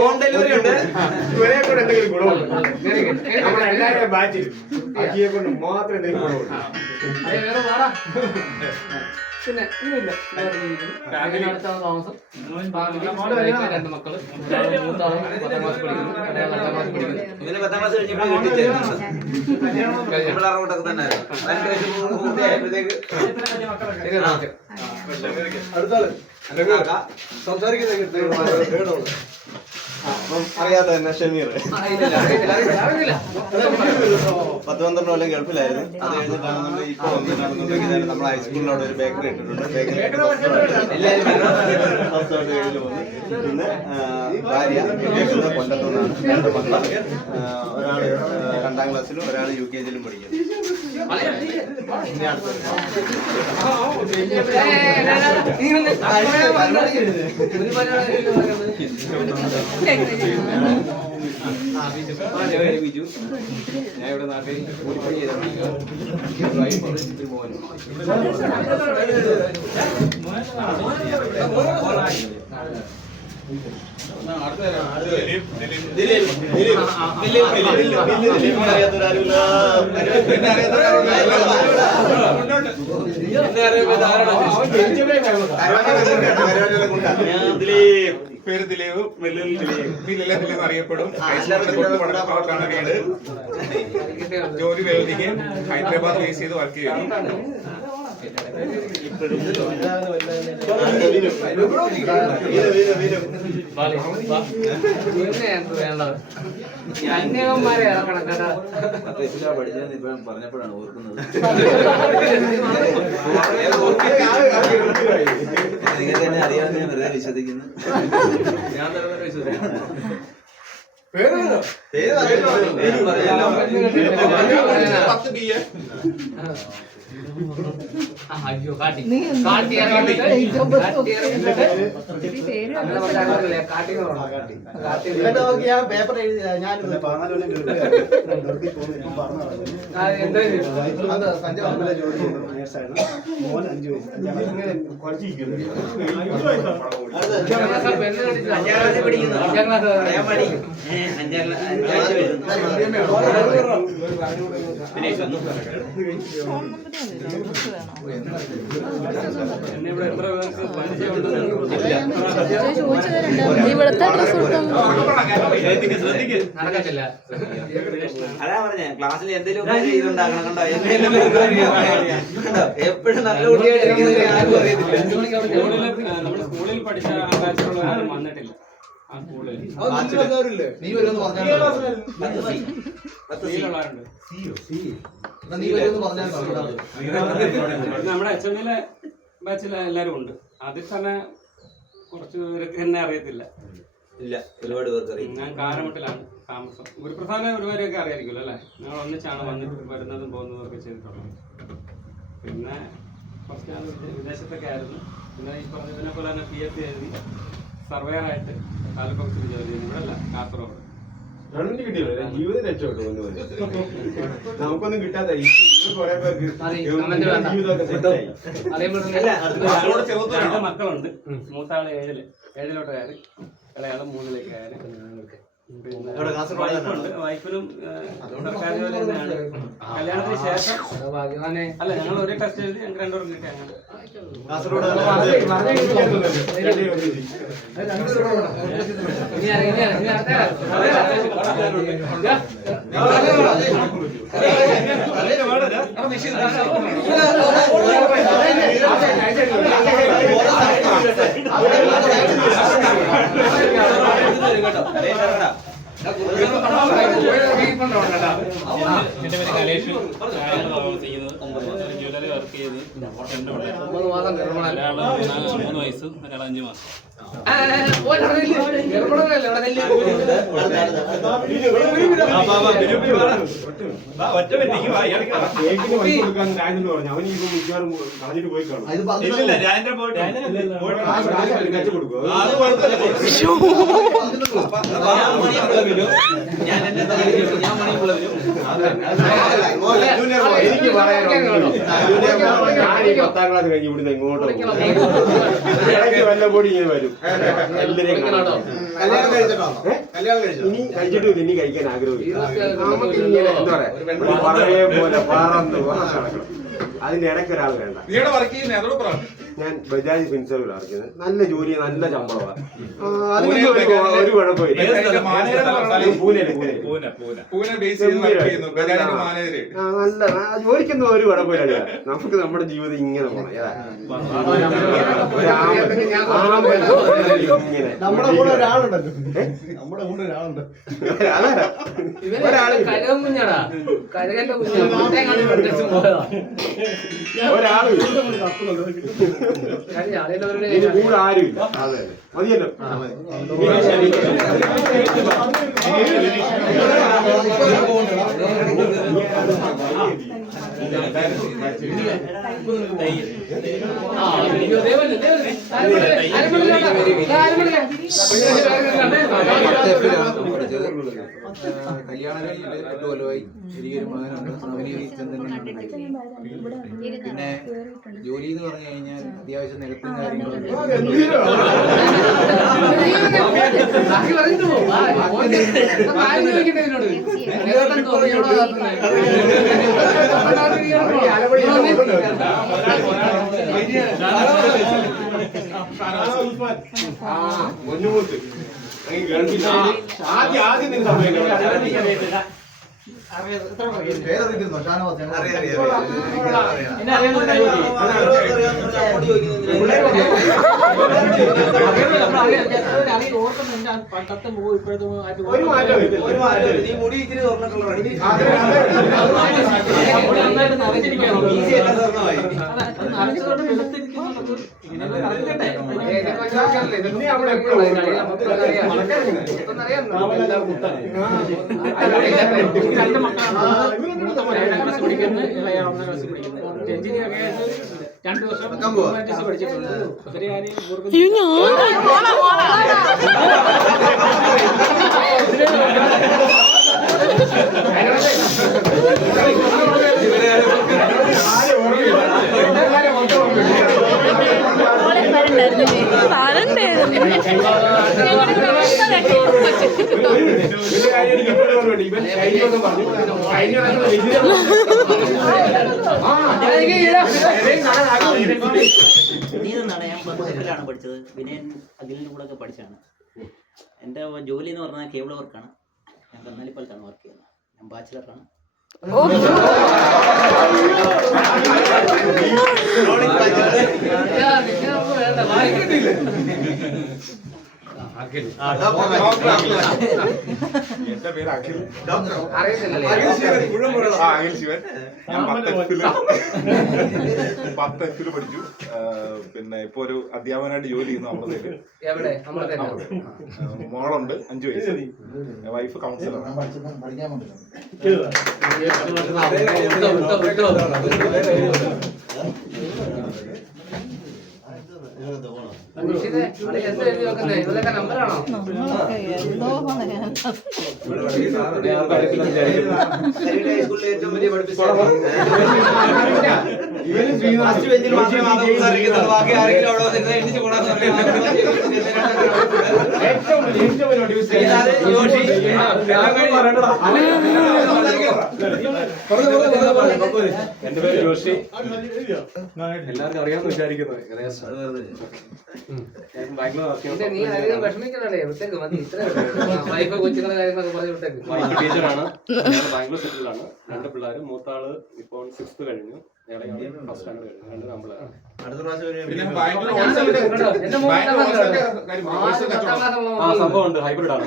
Home delivery ഉണ്ട്. ഇവരെ കൊണ്ട് എന്തെങ്കിലും ഗുണമുണ്ട്? നമ്മളെല്ലാവരും ബാച്ചിൽ അജിയെ കൊണ്ട് മാത്രം എന്തെങ്കിലും ഗുണമുണ്ട്? പിന്നെ ഇല്ല അടുത്താണ് താമസം. രണ്ട് മക്കള്, മൂത്താളും 10ാം ക്ലാസ് പഠിക്കുന്നു, 10ാം ക്ലാസ് പഠിക്കുന്നു. ഇവന് 10ാം ക്ലാസ് കഴിഞ്ഞപ്പോൾ അറിയാതെ തന്നെ ഷമീർ 10-12 കൊല്ലം ഗൾഫിലായിരുന്നു. അത് കഴിഞ്ഞിട്ടാണെന്നുണ്ടെങ്കിൽ ഇപ്പൊ വന്നിട്ടാണെന്നുണ്ടെങ്കിൽ നമ്മുടെ ഹൈസ്കൂളിലവിടെ ഒരു ബേക്കറി ഇട്ടിട്ടുണ്ട്. ബേക്കറി പിന്നെ ഭാര്യ കൊല്ലത്തുനിന്നാണ്. 2 മക്കൾ, ഒരാള് 2ാം ക്ലാസ്സിലും ഒരാൾ UKG-ലും പഠിക്കുന്നു. ബിജു, ഞാൻ ഇവിടെ നാട്ടിൽ കൂലിപ്പണി പേര് ദിലീപ്, ദിലീപ് അറിയപ്പെടും. ജോലി വേദിക്ക് ഹൈദരാബാദ് ബേസ് ചെയ്ത് വർക്ക് ചെയ്യുന്നു. അന്യന്മാരെ ഇറക്കണം കേട്ടോ. പഠിച്ചത് ഇപ്പം പറഞ്ഞപ്പോഴാണ് ഓർക്കുന്നത്. നിങ്ങൾ തന്നെ അറിയാവുന്ന ഞാൻ വെറുതെ വിശ്വസിക്കുന്നു. ഞാൻ തന്നെ വിശ്വസിക്കുന്നു. അയ്യോ കാട്ടി പേപ്പർ എഴുതി ഞാൻ 14 കൊല്ലം ജോലി ചെയ്തു. നേഴ്സാണ്. മോൻ 5 വയസ്സ്. അതാ പറഞ്ഞേ, ക്ലാസ്സിൽ എന്തെങ്കിലും ഇതുണ്ടാക്കണം. കണ്ടോ, എപ്പോഴും നല്ല കുട്ടിയായിട്ടിരിക്കുന്നത് ആർക്കും അറിയത്തില്ല. നമ്മുടെ സ്കൂളിൽ പഠിച്ച ബാച്ചിലുള്ളവരും വന്നിട്ടില്ല. ആ സ്കൂളിൽ നീ വരുമെന്ന് പറഞ്ഞാൽ നമ്മുടെ HME ബാച്ചിൽ എല്ലാവരും ഉണ്ട്. അതിൽ തന്നെ കുറച്ച് പേർക്ക് എന്നെ അറിയത്തില്ല. ഇല്ല, ഒരുപാട് പേർക്ക് അറിയാം. ഞാൻ കാരമട്ടിലാണ് താമസം. ഗുരുപ്രധാന ഒരുപാരൊക്കെ അറിയായിരിക്കുമല്ലോ അല്ലേ? ഞങ്ങൾ ഒന്നിച്ചാണ് വന്നിട്ട് വരുന്നതും പോകുന്നതും ഒക്കെ ചെയ്തിട്ടുള്ളത്. പിന്നെ കുറച്ച് ഞാൻ വിദേശത്തൊക്കെ ആയിരുന്നു. പിന്നെ ഈ പറഞ്ഞതിനെ പോലെ തന്നെ PhD എഴുതി സർവേയറായിട്ട് താലൂക്ക് ഓഫീസിൽ ജോലി ചെയ്യുന്നു. ഇവിടെ അല്ല, കാസർഗോഡ്. ഗവൺമെന്റ് കിട്ടിയല്ലോ, ജീവിതം രക്ഷപ്പെട്ടു. നമുക്കൊന്നും കിട്ടാത്ത കുറെ പേർക്ക് രണ്ട് മക്കളുണ്ട്. മൂത്താള് 7-ലോട്ട് കയറി, ഇളയാള് 3-ലേക്ക് കയറി. പിന്നെ വൈഫിനും സർക്കാർ ജോലി തന്നെയാണ്. കല്യാണത്തിന് ശേഷം അല്ല, ഞങ്ങൾ ഒരേ ടെസ്റ്റ് എഴുതി ഞങ്ങൾക്ക് 2 പേരും കിട്ടി. അങ്ങനെ എന്റെ പേര് കലേഷ്. ചെയ്യുന്നത് ജ്വല്ലറി വർക്ക് ചെയ്ത് 2 പിള്ളേർ. ഒരാള് 3 വയസ്സ്, ഒരാൾ 5 മാസം. കേക്കിന് പൈസ കൊടുക്കാൻ രാജേന്ദ്രൻ പറഞ്ഞു. അവൻ ഇപ്പൊ മിക്കവാറും കളഞ്ഞിട്ട് പോയി കാണും. കച്ചു കൊടുക്കും. എനിക്ക് പറയാനുള്ളത് ഞാൻ ഈ 10ാം ക്ലാസ് കഴിഞ്ഞ് ഇവിടുന്ന് എങ്ങോട്ടോ വല്ല കൂടി ഇങ്ങനെ വരും. എല്ലാവരെയും ഇനി കഴിച്ചിട്ടില്ല, ഇനി കഴിക്കാൻ ആഗ്രഹമില്ല. നമുക്ക് ഇങ്ങനെ എന്താ പറയാ പഴയ പോലെ പറന്ന് നടക്കണം. അതിന്റെ ഇടയ്ക്ക് ഒരാൾ വേണ്ട. ഞാൻ ബജാജ് ഫിൻസർവിൽ ഇറക്കുന്നത്. നല്ല ജോലി, നല്ല ശമ്പളമാണ്. അതിനൊന്നും ഒരു കുഴപ്പമില്ല. നല്ല ജോലിക്കൊന്നും ഒരു കുഴപ്പമില്ല. നമുക്ക് നമ്മുടെ ജീവിതം ഇങ്ങനെ പോണം. നമ്മുടെ കൂടെ ഒരാളുണ്ടല്ലോ, നമ്മുടെ കൂടെ ഒരാളുണ്ട്. ഒരാളും ഇനി കൂടെ ആരുമില്ല. അതെ മതിയല്ലോ. കല്യാണം കഴിഞ്ഞിട്ട് 8 കൊല്ലമായി. എനിക്കൊരു മകനുണ്ട്, പിന്നെ ജോലി എന്ന് പറഞ്ഞു കഴിഞ്ഞാൽ അത്യാവശ്യം നിരത്തും കാര്യങ്ങളും ആദ്യം നിന്ന് സമയം ഞാൻ ബന്ധത്തിലാണ് പഠിച്ചത്. വിനയൻ അഖിലിൻ്റെ കൂടെ ഒക്കെ പഠിച്ചാണ്. എൻ്റെ ജോലി എന്ന് പറഞ്ഞാൽ കേബിൾ വർക്കാണ്. ഞാൻ കന്നാലിപ്പാലത്താണ് വർക്ക് ചെയ്യുന്നത്. ഞാൻ ബാച്ചിലറാണ്. എന്റെ പേര് അഖിൽ. അറിയത്തില്ലല്ലേ? അഖിൽ ശിവൻ. ഞാൻ 10th പഠിച്ചു. പിന്നെ ഇപ്പൊ ഒരു അധ്യാപകനായിട്ട് ജോലി ചെയ്യുന്നു അമൃതയില്. എവിടെ? നമ്മുടെ മോളുണ്ട് 5 വയസ്സ്. വൈഫ് കൗൺസിലറാണ്. നമ്പറാണോ? എന്റെ പേര് ജോഷി. എല്ലാവർക്കും അറിയാമെന്ന് വിചാരിക്കുന്നു. നീ ആരെയും വിഷമിക്കണേ. വിട്ടേക്ക് മതി. ഇത്ര വൈഫ് കൊച്ചുങ്ങളുടെ കാര്യങ്ങളൊക്കെ പറഞ്ഞു വിട്ടേക്ക്. ടീച്ചറാണ്. ബാംഗ്ലൂർ സെറ്റിലാണ്. 2 പിള്ളേർ. മൂത്താള് ഇപ്പോൾ 6th കഴിഞ്ഞു. ഇളയാള് 1st സ്റ്റാൻഡേർഡ് കഴിഞ്ഞു. 2 ആൺപിള്ളേരാണ്. സംഭവം ഉണ്ട്. ഹൈബ്രിഡ് ആണ്.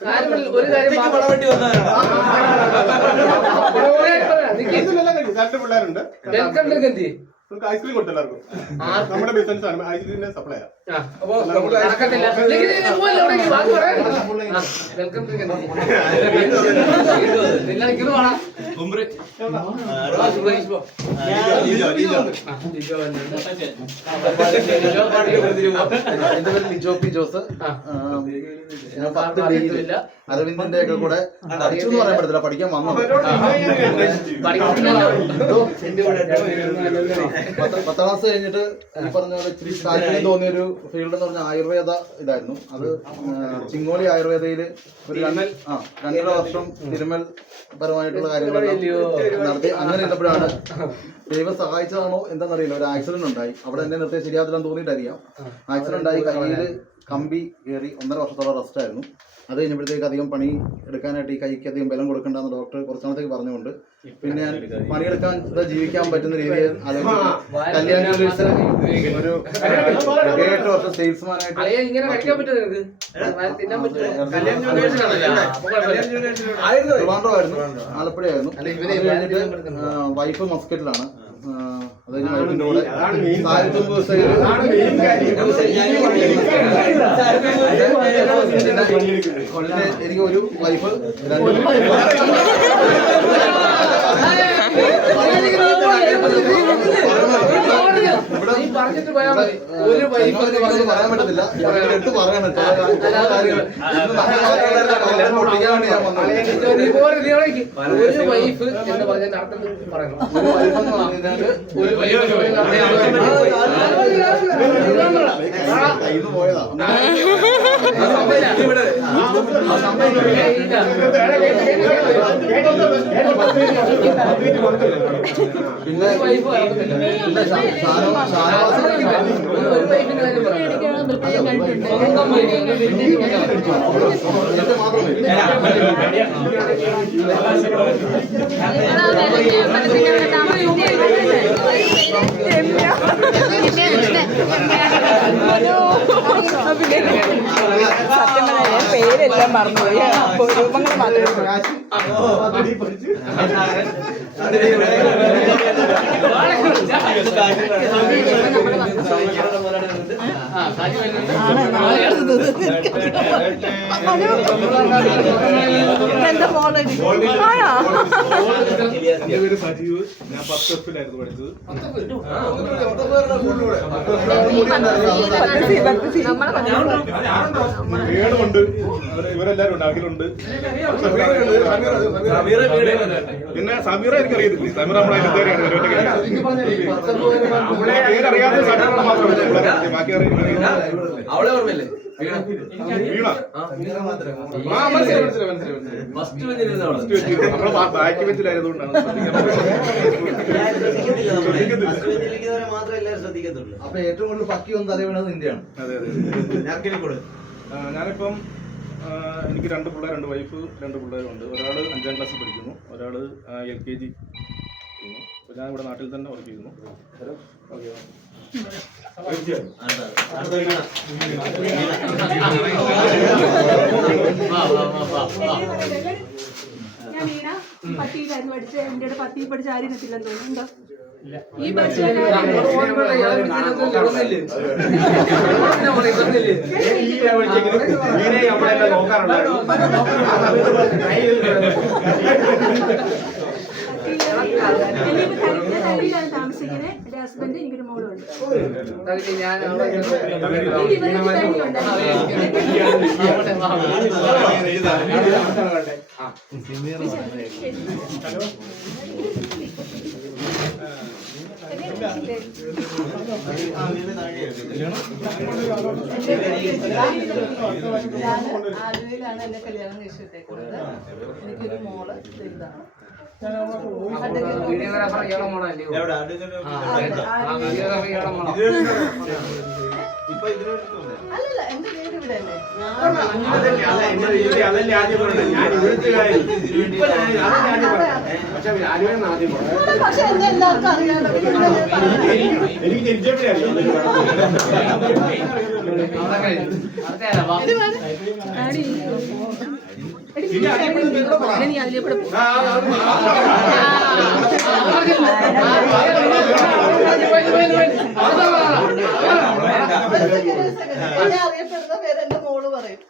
ഒരു കാര്യം വളവണ്ടി വന്നവരാണ്. രണ്ട് പിള്ളേരുണ്ട് എന്ത് നമുക്ക് ഐസ്ക്രീം കൊടുത്തെല്ലാവർക്കും നമ്മുടെ ബിസിനസ് ആണ് ഐസ്ക്രീമിന്റെ സപ്ലൈ നടക്കത്തില്ല എന്റെ പേര് ലിജോ പി ജോസ്. ഞാൻ 10 ഡിഗ്രി അരവിന്ദിന്റെ ഒക്കെ കൂടെ പഠിച്ചു എന്ന് പറയാൻ പറ്റത്തില്ല, പഠിക്കാൻ വന്നു. 10ാം ക്ലാസ് കഴിഞ്ഞിട്ട് ഈ പറഞ്ഞ പോലെ ഇച്ചിരി താല്പര്യം തോന്നിയൊരു ഫീൽഡ് എന്ന് പറഞ്ഞാൽ ആയുർവേദ ഇതായിരുന്നു. അത് ചിങ്ങോലി ആയുർവേദയില് ഒരു 2.5 വർഷം തിരുമൽ പരമായിട്ടുള്ള കാര്യങ്ങളെല്ലാം നടത്തി. അങ്ങനെ ഇരുന്നപ്പോഴാണ് ദൈവം സഹായിച്ചതാണോ എന്താണെന്നറിയില്ല, ഒരു ആക്സിഡന്റ് ഉണ്ടായി. അവിടെ എന്നെ നിർത്തി ശരിയാത്തില്ലെന്ന് തോന്നിയിട്ടായിരിക്കാം. ആക്സിഡന്റ് ഉണ്ടായി, കയ്യിൽ കമ്പി കയറി 1.5 വർഷത്തോളം റെസ്റ്റ് ആയിരുന്നു. അത് കഴിഞ്ഞപ്പോഴത്തേക്ക് അധികം പണി എടുക്കാനായിട്ട് ഈ കൈക്ക് അധികം ബലം കൊടുക്കേണ്ടെന്ന് ഡോക്ടർ കുറച്ച് നാളത്തേക്ക് പറഞ്ഞുകൊണ്ട് പിന്നെ ഞാൻ പണിയെടുക്കാൻ ജീവിക്കാൻ പറ്റുന്ന രീതിയിൽ ആലോചിച്ചു. കല്യാൺ ജ്വല്ലേഴ്സിൽ ഒരു 7 വർഷം സെയിൽസ്മാനായിട്ട് ട്രിവാൻഡ്രമായിരുന്നു, ആലപ്പുഴയായിരുന്നു. അത് കഴിഞ്ഞിട്ട് വൈഫ് മസ്കറ്റിലാണ്. അത് കഴിഞ്ഞ് വൈഫിന്റെ കൂടെ എനിക്ക് ഒരു വൈഫ്, 2 പറയാൻ പറ്റത്തില്ല, എടുത്ത് പറയണം പൊട്ടിക്കാൻ വേണ്ടി ഞാൻ വന്നത്. ഒരു വൈഫ് എന്ന് പറഞ്ഞാൽ നടത്തുന്നത് പറയണം. ഒരു വൈഫ് എന്ന് പറഞ്ഞാൽ ഇത് പോയതാ. പിന്നെ സത്യം പറഞ്ഞാൽ പേരെല്ലാം മറന്നുപോയി, രൂപങ്ങൾ മാത്രമേ എന്റെ മോളെ എന്റെ പേര് സജീവ്. ഞാൻ 10 എഫിലായിരുന്നു പഠിച്ചത്. വീടുണ്ട്, ഇവരെല്ലാരും ഉണ്ട്, അഖിലുണ്ട്, പിന്നെ സമീറ എനിക്കറിയത്തില്ല. സമീറ നമ്മളെ പേരറിയാത്ത സമീറ മാത്രമേ ബാക്കി അവളെ ഓർമ്മയില്ലേ? വീണ നമ്മളെ ബാക്കി വെച്ചിലായതുകൊണ്ടാണ് അപ്പൊ ഏറ്റവും കൂടുതൽ പക്കി ഒന്ന് തല വീണത് നിന്റെയാണ്. അതെ അതെ. ഞാനിപ്പം എനിക്ക് 2 പിള്ളേർ, 2 വൈഫ്, 2 പിള്ളേരുണ്ട്. ഒരാള് 5ാം ക്ലാസ്സിൽ പഠിക്കുന്നു, ഒരാള് LKG. അപ്പൊ ഞാൻ ഇവിടെ നാട്ടിൽ തന്നെ വർക്ക് ചെയ്യുന്നു. ഓക്കെ. ഞാൻ വീണ പത്തിയിലായിരുന്നു പഠിച്ചത്. എൻ്റെ 10ൽ പഠിച്ച ആരും എത്തില്ലെന്ന് തോന്നുന്നുണ്ടോ? ഈ തലയിലാണ് താമസിക്കുന്നത്. എന്റെ ഹസ്ബൻഡ്, എനിക്കൊരു മോളുണ്ട്. ആലുവയിലാണ് എന്നെ കല്യാണം കഴിച്ചിട്ടേക്കുന്നത്. എനിക്കൊരു മോള് ഇതാണ്. അല്ലല്ല, എന്റെ വീട് ഇവിടെ അല്ലേ. പക്ഷെ എന്നെ എല്ലാവർക്കും അറിയാലോ. എനിക്ക് തിരിച്ചപ്പോഴേ ഡാഡി നീ അതിലെ കൂടെ പോ. അറിയപ്പെടുന്ന പേര് എന്റെ മോള് പറയും.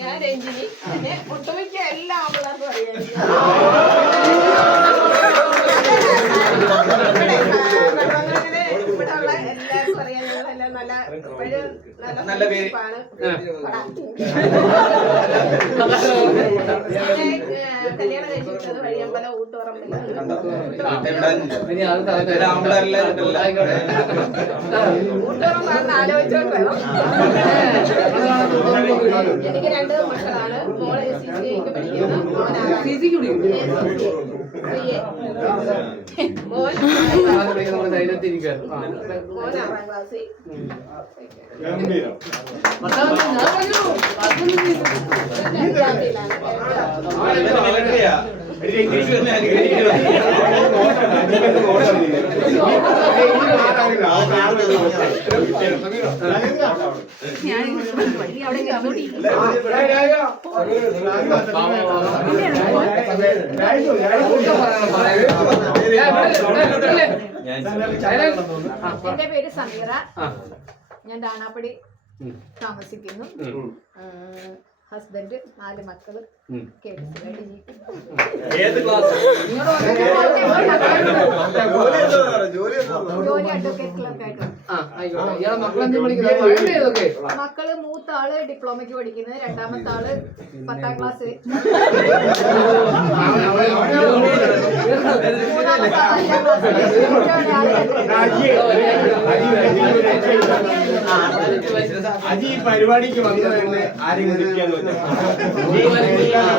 ഞാൻ രഞ്ജിനി. എന്നെ ഒട്ടുമിക്ക എല്ലാ ആമ്പിളാർക്കും അറിയാം. ഇവിടെ ഉള്ള എല്ലാവർക്കും അറിയാം. ഞങ്ങളെല്ലാം നല്ല പേരാണ്. കല്യാണം കഴിച്ചിട്ടത് വഴിയമ്പലം ഊട്ടുപറമ്പിൽ. ഊട്ടുപറമ്പാണെന്ന് ആലോചിച്ചോണ്ട് വേണം. എനിക്ക് 2 മക്കളാണ്. മോള് CCA പഠിക്കുന്നു. മോൻ 6ാം ക്ലാസ്സിൽ. ഞാൻ അവിടെ എന്റെ പേര് സമീറ. ഞാൻ ദാണാപ്പടി താമസിക്കുന്നു. ഹസ്ബൻഡ് 4 മക്കള്. ജോലി അഡ്വക്കേറ്റ് ക്ലർക്കായിട്ട്. മക്കള് മൂത്ത ആള് ഡിപ്ലോമയ്ക്ക് പഠിക്കുന്നത്. 2ാമത്തെ ആള് 10ാം ക്ലാസ്. 3ാമത്തെ ആള് 5ാം ക്ലാസ്. പരിപാടിക്ക് വന്നതെന്ന് ആരെങ്കിലും കിട്ടിയാന്ന് വെച്ചാൽ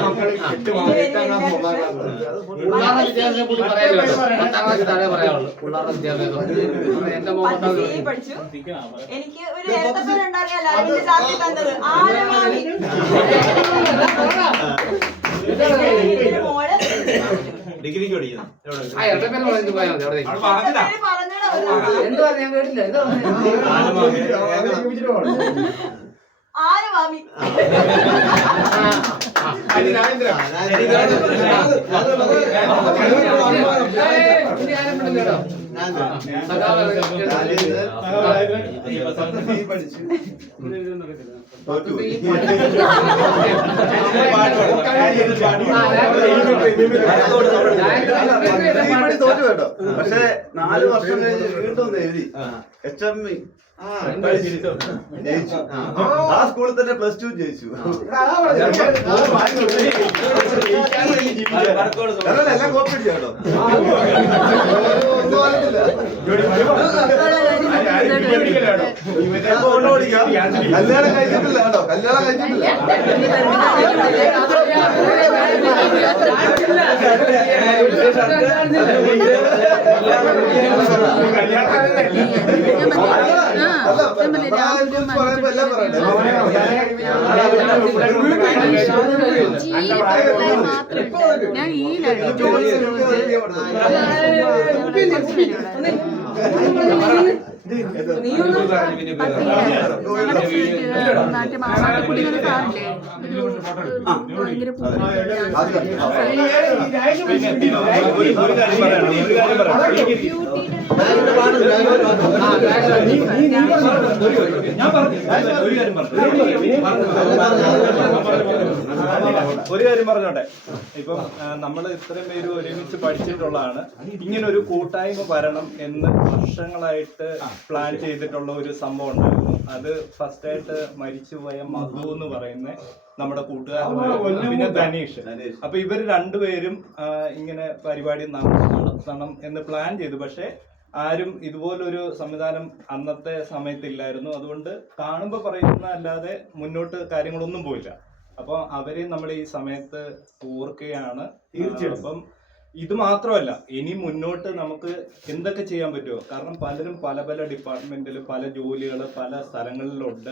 മക്കള് 8 മാസം 8ാം ക്ലാസ് 9ാം ക്ലാസ് പഠിച്ചു. എനിക്ക് ഒരു ഏത്തപ്പനുണ്ടാറിയാലോ അതിന്റെ ചാർത്തി തന്നത്. മോള് ഡിഗ്രിക്ക് പഠിക്കുന്നു. ആര് മാമി? തോറ്റു കേട്ടോ. പക്ഷെ 4 വർഷം കഴിഞ്ഞ് വീണ്ടും ഒന്ന് എഴുതി. HME ജയിച്ചു. ആ സ്കൂളിൽ തന്നെ +2 ജയിച്ചു. എല്ലാം കോപ്പി അടിച്ചു കേട്ടോ. കല്യാണം കഴിച്ചിട്ടില്ല കേട്ടോ. കല്യാണം കഴിച്ചിട്ടില്ല. ഞാൻ ഈ നാട്യ മാമാട്ടിക്കുട്ടിങ്ങനെ സാറില്ലേ ഭയങ്കര ഒരു കാര്യം പറഞ്ഞോട്ടെ. ഇപ്പം നമ്മൾ ഇത്രയും പേര് ഒരുമിച്ച് പഠിച്ചിട്ടുള്ളതാണ്. ഇങ്ങനെ ഒരു കൂട്ടായ്മ വരണം എന്ന് വർഷങ്ങളായിട്ട് പ്ലാൻ ചെയ്തിട്ടുള്ള ഒരു സംഭവം ഉണ്ടായിരുന്നു. അത് ഫസ്റ്റായിട്ട് മരിച്ചുപോയ മധു എന്ന് പറയുന്ന നമ്മുടെ കൂട്ടുകാരൻ, പിന്നെ ധനീഷ്. അപ്പൊ ഇവർ രണ്ടുപേരും ഇങ്ങനെ പരിപാടി നടത്തണം എന്ന് പ്ലാൻ ചെയ്തു. പക്ഷെ ആരും ഇതുപോലൊരു സംവിധാനം അന്നത്തെ സമയത്തില്ലായിരുന്നു. അതുകൊണ്ട് കാണുമ്പോൾ പറയുന്ന അല്ലാതെ മുന്നോട്ട് കാര്യങ്ങളൊന്നും പോയില്ല. അപ്പൊ അവരെ നമ്മൾ ഈ സമയത്ത് ഓർക്കുകയാണ്. അപ്പം ഇത് മാത്രമല്ല, ഇനി മുന്നോട്ട് നമുക്ക് എന്തൊക്കെ ചെയ്യാൻ പറ്റുമോ? കാരണം പലരും പല പല ഡിപ്പാർട്ട്മെന്റിൽ പല ജോലികൾ പല സ്ഥലങ്ങളിലുണ്ട്,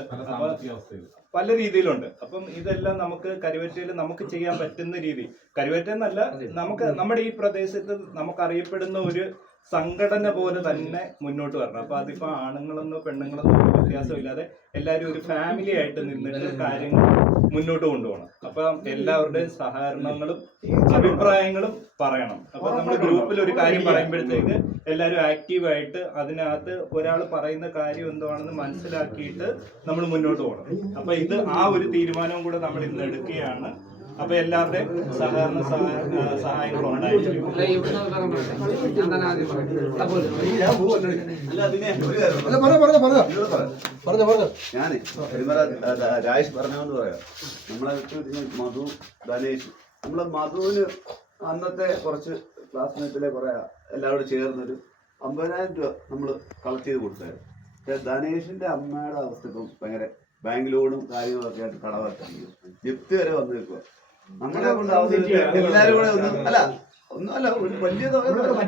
പല രീതിയിലുണ്ട്. അപ്പം ഇതെല്ലാം നമുക്ക് കരുവറ്റയിൽ നമുക്ക് ചെയ്യാൻ പറ്റുന്ന രീതി, കരുവറ്റ എന്നല്ല, നമുക്ക് നമ്മുടെ ഈ പ്രദേശത്ത് നമുക്കറിയപ്പെടുന്ന ഒരു സംഘടന പോലെ തന്നെ മുന്നോട്ട് വരണം. അപ്പൊ അതിപ്പോ ആണുങ്ങളെന്നോ പെണ്ണുങ്ങളെന്നോ ഒരു വ്യത്യാസമില്ലാതെ എല്ലാവരും ഒരു ഫാമിലി ആയിട്ട് നിന്നിട്ട് കാര്യങ്ങൾ മുന്നോട്ട് കൊണ്ടുപോകണം. അപ്പൊ എല്ലാവരുടെയും സഹകരണങ്ങളും അഭിപ്രായങ്ങളും പറയണം. അപ്പൊ നമ്മൾ ഗ്രൂപ്പിൽ ഒരു കാര്യം പറയുമ്പോഴത്തേക്ക് എല്ലാവരും ആക്റ്റീവായിട്ട് അതിനകത്ത് ഒരാൾ പറയുന്ന കാര്യം എന്താണെന്ന് മനസ്സിലാക്കിയിട്ട് നമ്മൾ മുന്നോട്ട് പോകണം. അപ്പൊ ഇത് ആ ഒരു തീരുമാനവും കൂടെ നമ്മൾ ഇന്ന് എടുക്കുകയാണ്. അപ്പൊ എല്ലാവരുടെയും സഹായങ്ങളും ഉണ്ടായിരിക്കും. ഞാനേ രാജേഷ് പറഞ്ഞോന്ന് പറയാം. നമ്മളെ മധു ധനേഷ്, നമ്മളെ മധുവിന് അന്നത്തെ കുറച്ച് ക്ലാസ്മേറ്റിലെ കുറെ എല്ലാവരും ചേർന്നൊരു 50,000 രൂപ നമ്മൾ കളക്ട് ചെയ്ത് കൊടുത്തായിരുന്നു. പക്ഷെ ധനേഷിന്റെ അമ്മയുടെ അവസ്ഥ ഇപ്പം ഭയങ്കര ബാങ്ക് ലോണും കാര്യങ്ങളൊക്കെ ആയിട്ട് കടമൊക്കെ ജപ്തി വരെ വന്നു നിൽക്കുക. നമ്മളെ കൊണ്ടാവുന്ന എല്ലാരും കൂടെ ഒന്നുമല്ല ഒരു വലിയ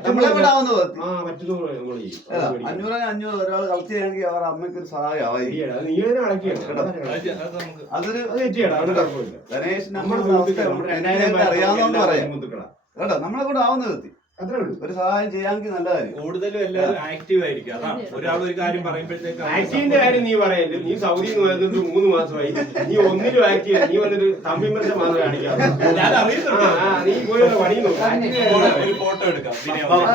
നമ്മളെ കൊണ്ടാവുന്ന 500 ഒരാൾ കളക്ട് ചെയ്യണമെങ്കിൽ അവർ അമ്മയ്ക്ക് ഒരു സഹായമായി. അതൊരു ധനേഷിന് അറിയാവുന്ന പറയാം കേട്ടോ. നമ്മളെ കൊണ്ട് ആവുന്ന വ്യക്തി ഒരു സഹായം ചെയ്യാമെങ്കിൽ നല്ല കാര്യം. കൂടുതലും എല്ലാവരും ആക്റ്റീവ് ആയിരിക്കും. അതാ ഒരാൾ ഒരു കാര്യം പറയുമ്പോഴത്തേക്ക് ആക്റ്റീവിന്റെ കാര്യം നീ പറയല്ലേ. നീ സൗദിയിൽ നിന്ന് വരുന്നത് 3 മാസമായി, നീ ഒന്നിലും ആക്റ്റീവ്. നീ വന്നിട്ട് തമ്മിമറിച്ച മാത്രമേ കാണിക്കാറ്. നീ പോയുള്ള പണിയുന്നു. ഒരു ഫോട്ടോ എടുക്കാം.